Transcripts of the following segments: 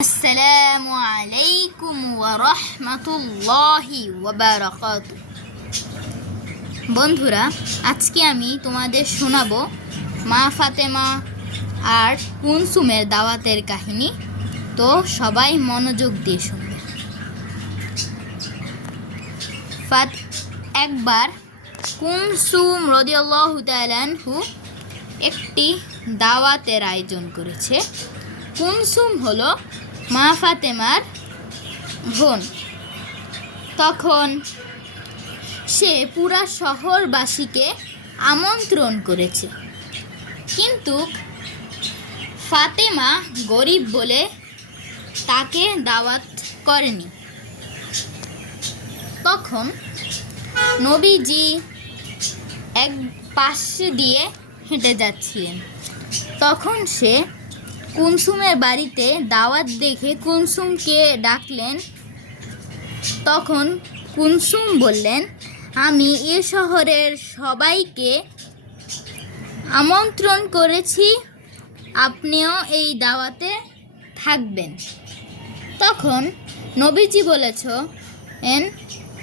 আসসালামু আলাইকুম ওয়া রাহমাতুল্লাহি ওয়া বারাকাতুহু। বন্ধুরা, আজকে আমি তোমাদের শোনাবো মা ফাতেমা আর কুলসুমের দাওয়াতের কাহিনী। তো সবাই মনোযোগ দিয়ে শুনবে। একবার কুলসুম রাদিয়াল্লাহু তাআলা আনহু একটি দাওয়াতের আয়োজন করেছে। কুলসুম হলো মা ফাতেমার বোন। তখন সে পুরা শহরবাসীকে আমন্ত্রণ করেছে, কিন্তু ফাতেমা গরিব বলে তাকে দাওয়াত করেনি। তখন নবীজি এক পাশ দিয়ে হেঁটে যাচ্ছিলেন। তখন সে কুলসুমের বাড়িতে দাওয়াত দেখে কুলসুমকে ডাকলেন। তখন কুলসুম বললেন, আমি এ শহরের সবাইকে আমন্ত্রণ করেছি, আপনিও এই দাওয়াতে থাকবেন। তখন নবীজি বলেছেন,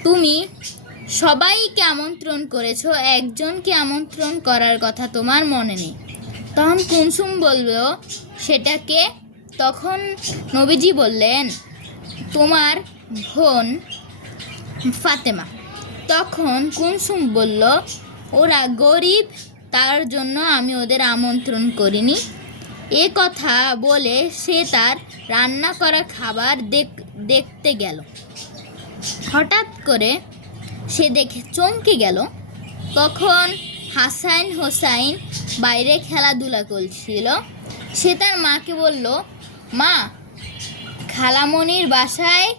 তুমি সবাইকে আমন্ত্রণ করেছো, একজনকে আমন্ত্রণ করার কথা তোমার মনে নেই। তখন কুলসুম বলল, সেটাকে? তখন নবীজি বললেন, তোমার বোন ফাতেমা। তখন কুলসুম বলল, ওরা গরিব, তার জন্য আমি ওদের আমন্ত্রণ করিনি। এ কথা বলে সে তার রান্না করা খাবার দেখতে গেল। হঠাৎ করে সে দেখে চমকে গেল। তখন হাসান হোসাইন বাইরে খেলাধুলা করছিল। সে তার মাকে বলল, মা, খালামণির বাসায়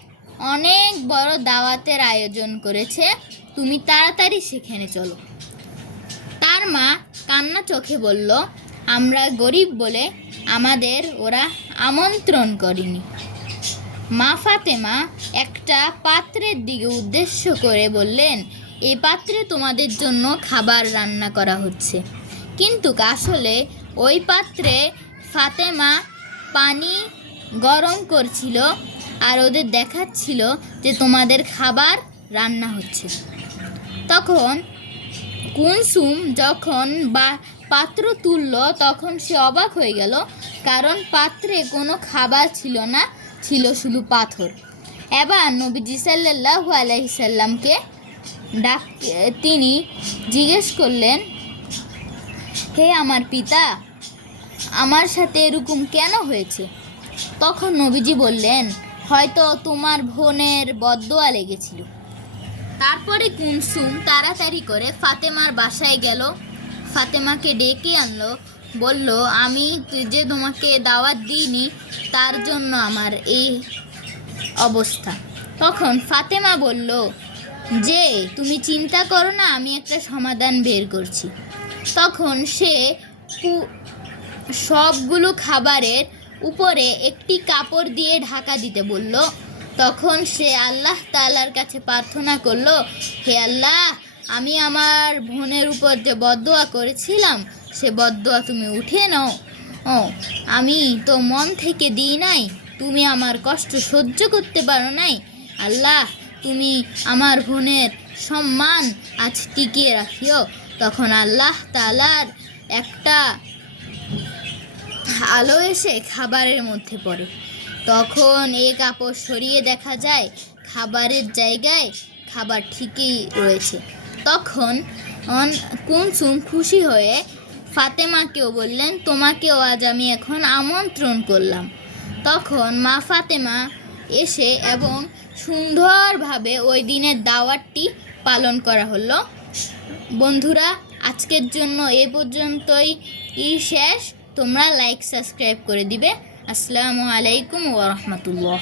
অনেক বড় দাওয়াতের আয়োজন করেছে, তুমি তাড়াতাড়ি সেখানে চলো। তার মা কান্না চোখে বলল, আমরা গরিব বলে আমাদের ওরা আমন্ত্রণ করেনি। মা ফাতেমা একটা পাত্রের দিকে উদ্দেশ্য করে বললেন, এই পাত্রে তোমাদের জন্য খাবার রান্না করা হচ্ছে। কিন্তু আসলে ওই পাত্রে ফাতেমা পানি গরম করছিল আর ওদের দেখাচ্ছিল যে তোমাদের খাবার রান্না হচ্ছে। তখন কুলসুম যখন পাত্র তুলল, তখন সে অবাক হয়ে গেল, কারণ পাত্রে কোনো খাবার ছিল না, ছিল শুধু পাথর। এবার নবীজি সাল্লাল্লাহু আলাইহি সাল্লামকে তিনি জিজ্ঞেস করলেন, হে আমার পিতা, আমার সাথে এরকম কেন হয়েছে? তখন নবীজি বললেন, হয়তো তোমার বোনের বদদোয়া লেগেছিল। তারপরে কুলসুম তাড়াতাড়ি করে ফাতেমার বাসায় গেল, ফাতেমাকে ডেকে আনলো, বলল, আমি যে তোমাকে দাওয়াত দিইনি, তার জন্য আমার এই অবস্থা। তখন ফাতেমা বলল যে, তুমি চিন্তা করো না, আমি একটা সমাধান বের করছি। তখন সে সবগুলো খাবারের উপরে একটি কাপড় দিয়ে ঢাকা দিতে বলল। তখন সে আল্লাহ তাআলার কাছে প্রার্থনা করলো, হে আল্লাহ, আমি আমার বোনের উপর যে বদদোয়া করেছিলাম, সে বদদোয়া তুমি উঠিয়ে নাও। আমি তো মন থেকে দিই নাই, তুমি আমার কষ্ট সহ্য করতে পারো নাই। আল্লাহ, তুমি আমার বোনের সম্মান আজ টিকিয়ে রাখিও। তখন আল্লাহ তাআলার একটা আলো এসে খাবারের মধ্যে পড়ে। তখন এই কাপড় সরিয়ে দেখা যায় খাবারের জায়গায় খাবার ঠিকই রয়েছে। তখন কুলসুম খুশি হয়ে ফাতেমাকেও বললেন, তোমাকেও আজ আমি এখন আমন্ত্রণ করলাম। তখন মা ফাতেমা এসে এবং সুন্দরভাবে ওই দিনের দাওয়াতটি পালন করা হলো। বন্ধুরা, আজকের জন্য এ পর্যন্তই শেষ। তোমরা লাইক সাবস্ক্রাইব করে দিবে। আসসালামু আলাইকুম ওয়া রাহমাতুল্লাহ।